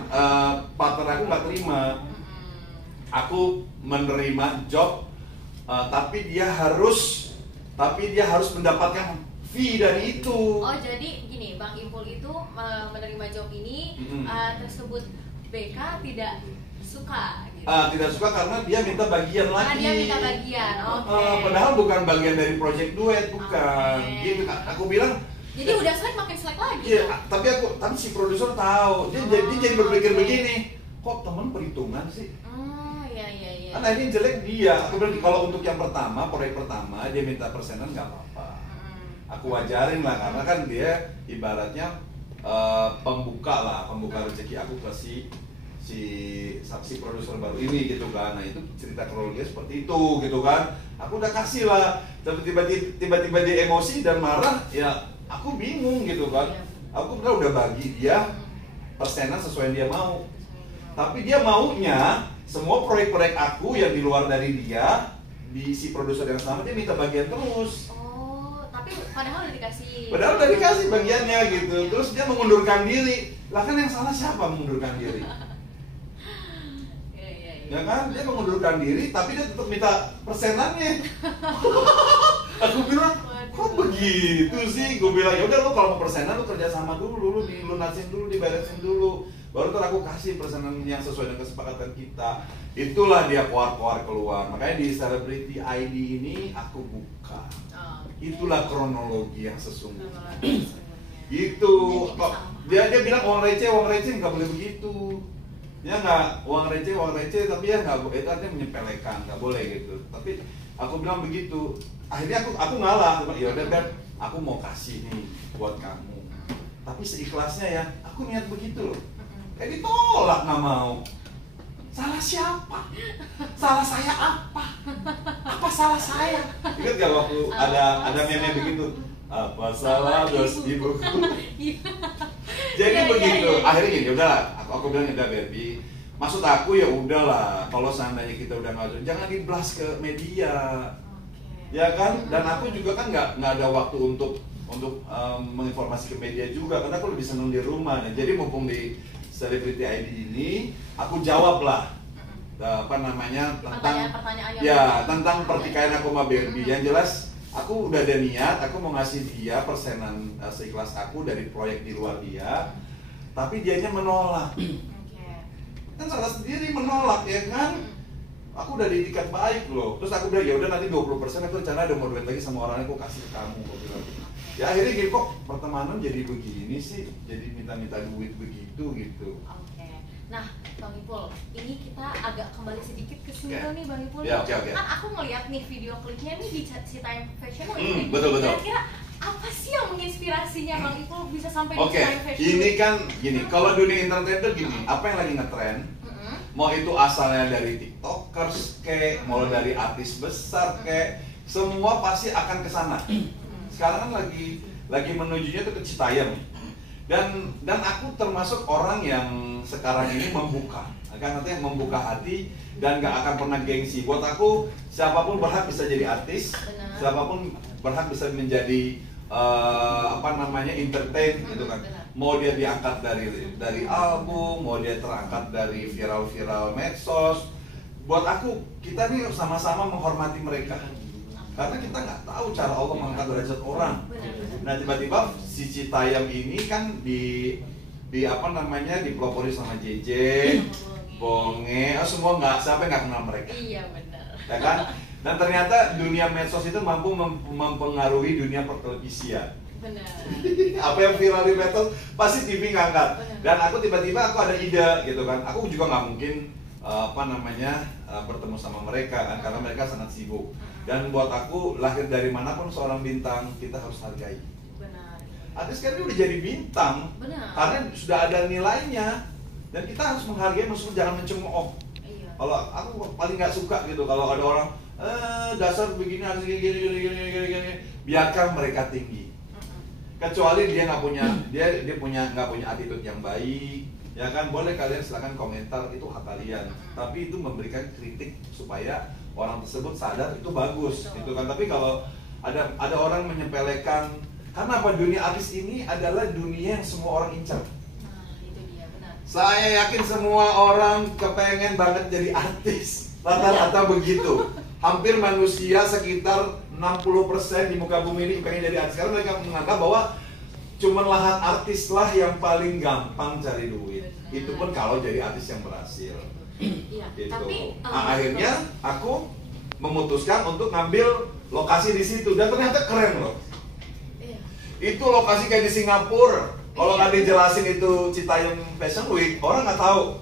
partner aku nggak terima. Aku menerima job, tapi dia harus mendapatkan fee dari itu. Oh jadi gini, Bang Ipul itu menerima job ini tersebut BK tidak suka. Gitu. Tidak suka karena dia minta bagian lagi. Dia minta bagian, oke. Padahal bukan bagian dari project duet, bukan. Gitu. Aku bilang. Jadi udah selek makin selek lagi. Iya, tapi si produser tahu. Dia jadi berpikir begini, kok temen perhitungan sih? Iya. Kan ini jelek dia. Aku bilang kalau untuk yang pertama, proyek pertama dia minta persenan nggak apa-apa. Aku wajarin lah karena kan dia ibaratnya pembuka rezeki aku ke si produser baru ini gitu kan. Nah itu cerita kronologinya seperti itu gitu kan. Aku udah kasih lah. Tiba-tiba dia emosi dan marah ya. Aku bingung gitu kan. Aku udah bagi dia persenan sesuai yang dia mau. Tapi dia maunya semua proyek-proyek aku yang di luar dari dia di si produser yang sama dia minta bagian terus. Oh, tapi padahal udah udah dikasih bagiannya gitu. Terus dia mengundurkan diri. Lah kan yang salah siapa mengundurkan diri? Ya kan, dia mengundurkan diri tapi dia tetap minta persenannya. Aku bilang, kok begitu sih? Gue bilang, ya udah lo kalau mau persenan lo kerja sama dulu, lo dilunasin dulu, diberesin dulu. Baru ntar aku kasih persenan yang sesuai dengan kesepakatan kita. Itulah dia keluar. Makanya di Celebrity ID ini aku buka. Itulah kronologi yang sesungguhnya. Gitu. Dia bilang uang receh nggak boleh begitu. Ya nggak uang receh tapi ya nggak, itu artinya menyepelekan, nggak boleh gitu. Tapi aku bilang begitu. Akhirnya aku ngalah. Ya udah Beb, aku mau kasih nih buat kamu. Tapi seikhlasnya ya, aku niat begitu loh. Ditolak nggak mau. Salah siapa? Salah saya apa? Apa salah saya? Ingat gak waktu ada meme begitu? Apa salah dos ibuku? Jadi begitu. Akhirnya gini, udahlah. Aku bilang udah Barbie. Maksud aku ya udahlah. Kalau seandainya kita udah ngajuin, jangan di-blast ke media, ya kan? Dan aku juga kan nggak ada waktu untuk menginformasi ke media juga, karena aku lebih senang di rumah. Nah, jadi mumpung di Celebrity ID ini, aku jawab lah tentang pertikaian aku sama Barbie. Yang jelas aku udah ada niat, aku mau ngasih dia persenan seikhlas aku dari proyek di luar dia, tapi dianya menolak. Kan salah sendiri menolak ya kan. Aku udah didikat baik loh. Terus aku bilang ya udah nanti 20% aku rencana ada mau duit lagi sama orangnya, aku kasih ke kamu. Aku bilang. Ya akhirnya gini, kok pertemanan jadi begini sih, jadi minta-minta duit begitu gitu. Nah, Bang Ipul, ini kita agak kembali sedikit ke single nih Bang Ipul. Okay. Kan aku ngeliat nih video klipnya nih di Citayam Fashion Week. Betul. Kira-kira apa sih yang menginspirasinya Bang Ipul bisa sampai di Citayam Fashion Week? Ini kan gini, kalau dunia internet itu gini, apa yang lagi ngetrend, mau itu asalnya dari tiktokers kayak, mau dari artis besar kayak, semua pasti akan ke sana. Sekarang kan lagi menujunya tuh ke Citayam. Dan aku termasuk orang yang sekarang ini membuka, artinya membuka hati dan gak akan pernah gengsi. Buat aku, siapapun berhak bisa jadi artis, siapapun berhak bisa menjadi entertain gitu kan. Mau dia diangkat dari album, mau dia terangkat dari viral medsos. Buat aku, kita nih sama-sama menghormati mereka. Karena kita nggak tahu cara Allah mengangkat derajat orang. Nah tiba-tiba si Citayam ini kan dipelopori sama JJ, Bonge, semua siapa nggak kenal mereka. Iya benar. Ya kan? Dan ternyata dunia medsos itu mampu mempengaruhi dunia pertelevisian. Benar. Apa yang viral di medsos pasti TV ngangkat. Dan aku tiba-tiba ada ide gitu kan. Aku juga nggak mungkin bertemu sama mereka kan, karena mereka sangat sibuk. Dan buat aku, lahir dari manapun seorang bintang, kita harus hargai. artis kan udah jadi bintang. Benar. Karena sudah ada nilainya dan kita harus menghargai, maksudnya jangan mencemooh. Iya. Kalau aku paling nggak suka gitu kalau ada orang dasar begini harus gini, biarkan mereka tinggi. Kecuali dia nggak punya nggak punya attitude yang baik, ya kan, boleh kalian silakan komentar, itu hak kalian. Tapi itu memberikan kritik supaya orang tersebut sadar itu bagus, gitu kan. Tapi kalau ada orang menyepelekan, karena apa, dunia artis ini adalah dunia yang semua orang incar. Itu dia, benar. Saya yakin semua orang kepengen banget jadi artis, rata-rata begitu. Hampir manusia sekitar 60% di muka bumi ini pengen jadi artis, karena mereka menganggap bahwa cuman lahan artis lah yang paling gampang cari duit. Itu pun kalau jadi artis yang berhasil. Iya. Gitu. Tapi akhirnya aku memutuskan untuk ngambil lokasi di situ dan ternyata keren loh. Iya. Itu lokasi kayak di Singapura. Kalau nggak dijelasin itu Citayam Fashion Week, orang nggak tahu.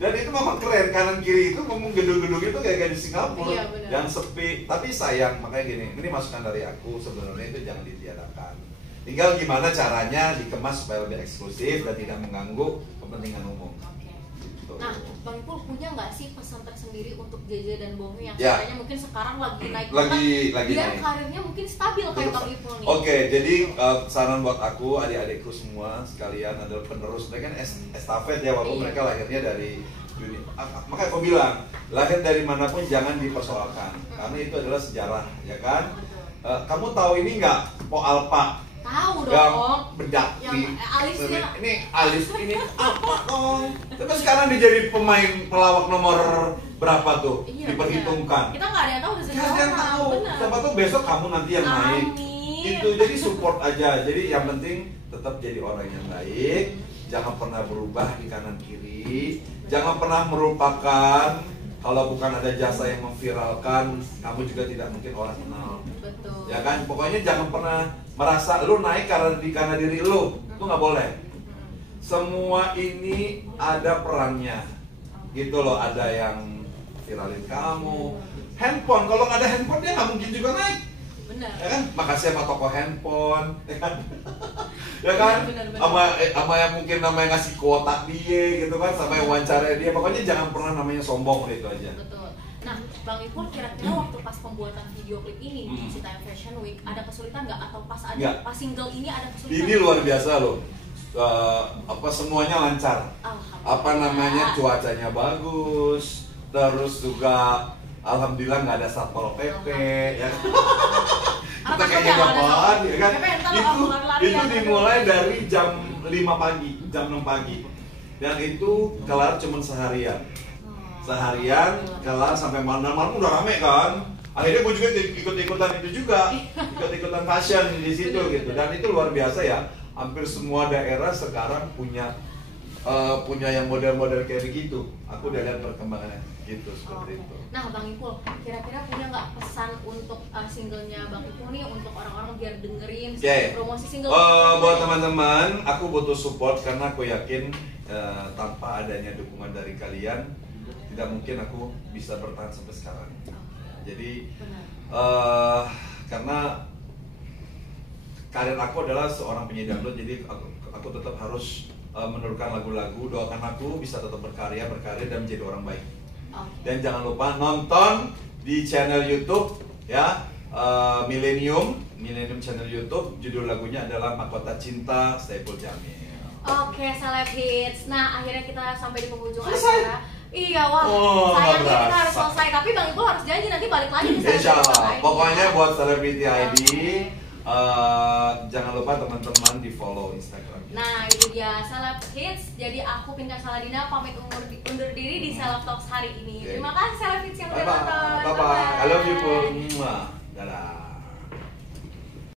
Dan itu memang keren, kanan kiri itu memang gedung-gedung itu kayak di Singapura, iya, yang sepi. Tapi sayang, makanya gini, ini masukan dari aku, sebenarnya itu jangan ditiadakan. Tinggal gimana caranya dikemas supaya lebih eksklusif dan tidak mengganggu kepentingan umum. Gitu. Nah, Bang Ipul punya nggak sih pesan tersendiri untuk JJ dan Bongi yang Ya. sebenarnya mungkin sekarang lagi naik Lagi biar naik. karirnya mungkin stabil kayak Bang Ipul nih. Oke, jadi saran buat aku, adik-adikku semua sekalian adalah penerus. Mereka kan estafet ya, walaupun Iya. mereka lahirnya dari dunia. Makanya aku bilang, lahir dari manapun jangan dipersoalkan, karena itu adalah sejarah, ya kan? Kamu tahu ini nggak, Po Alpa? Tahu Yang dong. bedak Yang di alisnya. ini alis ini apa dong? Tapi sekarang dia jadi pemain pelawak nomor berapa tuh? Iya, Diperhitungkan. benar. Kita nggak ada yang tahu dari Nggak ada yang tahu. Benar. Siapa tuh besok kamu nanti yang naik. Amin. Itu jadi support aja. Jadi yang penting tetap jadi orang yang baik. Jangan pernah berubah di kanan kiri. Jangan pernah merupakan kalau bukan ada jasa yang memviralkan, kamu juga tidak mungkin orang kenal. Betul. Ya kan? Pokoknya jangan pernah merasa lu naik karena diri lu. Itu nggak boleh. Semua ini ada perangnya. Gitu loh, ada yang viralin kamu. Handphone, kalau nggak ada handphone dia nggak mungkin juga naik. Benar. Ya kan? Makasih sama toko handphone, ya kan? Ya kan? Benar. Sama yang mungkin namanya ngasih kuota dia gitu kan, sama yang wawancara dia. Pokoknya jangan pernah namanya sombong, itu aja. Betul. Nah, Bang Ipul kira-kira waktu pas pembuatan video klip ini di Citayam Fashion Week ada kesulitan nggak, atau pas ada Nggak. pas single ini ada kesulitan? Ini luar biasa loh. Semuanya lancar. Alhamdulillah. Apa namanya, cuacanya bagus. Terus juga alhamdulillah nggak ada satpol PP, ya. Kita kayaknya gampang, ya kan? Itu dimulai dari jam 5 pagi, jam 6 pagi. Dan itu kelar cuma seharian. Seharian kelar sampai malam udah rame kan. Akhirnya gue juga ikut-ikutan itu juga, ikut-ikutan fashion di situ gitu. Dan itu luar biasa ya. Hampir semua daerah sekarang punya yang model-model kayak begitu. Aku udah lihat perkembangannya gitu, seperti itu. Nah, Bang Ipul, kira-kira punya nggak pesan untuk singlenya Bang Ipul nih untuk orang-orang biar dengerin promosi single? Buat teman-teman, aku butuh support karena aku yakin tanpa adanya dukungan dari kalian tidak mungkin aku bisa bertahan sampai sekarang. Jadi karena karir aku adalah seorang penyanyi dangdut, jadi aku tetap harus menurunkan lagu-lagu. Doakan aku bisa tetap berkarya dan menjadi orang baik. Dan jangan lupa nonton di channel YouTube ya, Millennium channel YouTube. Judul lagunya adalah Mahkota Cinta Saipul Jamil. Oke, Celeb Hits. Nah, akhirnya kita sampai di penghujung Selesai. acara. Iya, wah. Sayangnya kita harus selesai, tapi Bang Ipul harus janji nanti balik lagi ke Insyaallah. Pokoknya buat Celebrity ID, jangan lupa teman-teman di follow Instagram. Nah, itu dia Celeb Hits. Jadi aku Pinkan Saladina pamit undur diri di Celeb Talks hari ini. Terima kasih Celeb Hits yang udah nonton. Bye bye. I love you, Pul.